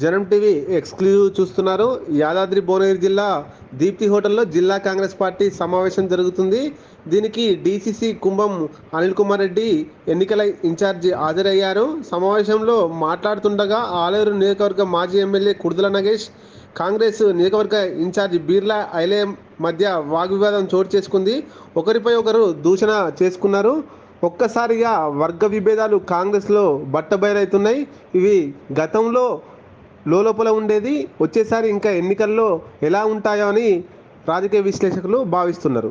జనం TV exclusive చూస్తున్నారు. యాదాద్రి భువనగిరి జిల్లా దీప్తి హోటల్లో జిల్లా కాంగ్రెస్ పార్టీ సమావేశం జరుగుతుంది. దీనికి డీసీసీ కుంభం అనిల్ కుమార్ రెడ్డి ఎన్నికల ఇన్ఛార్జి హాజరయ్యారు. సమావేశంలో మాట్లాడుతుండగా ఆలేరు నియోజకవర్గ మాజీ ఎమ్మెల్యే కుర్దుల నగేష్ కాంగ్రెస్ నియోజకవర్గ ఇన్ఛార్జి బీర్లా ఐలే మధ్య వాగ్వివాదం చోటు చేసుకుంది. ఒకరిపై ఒకరు దూషణ చేసుకున్నారు. ఒక్కసారిగా వర్గ విభేదాలు కాంగ్రెస్లో బట్టబయలవుతున్నాయి. ఇవి గతంలో లోపల ఉండేది వచ్చేసారి ఇంకా ఎన్నికల్లో ఎలా ఉంటాయో అని రాజకీయ విశ్లేషకులు భావిస్తున్నారు.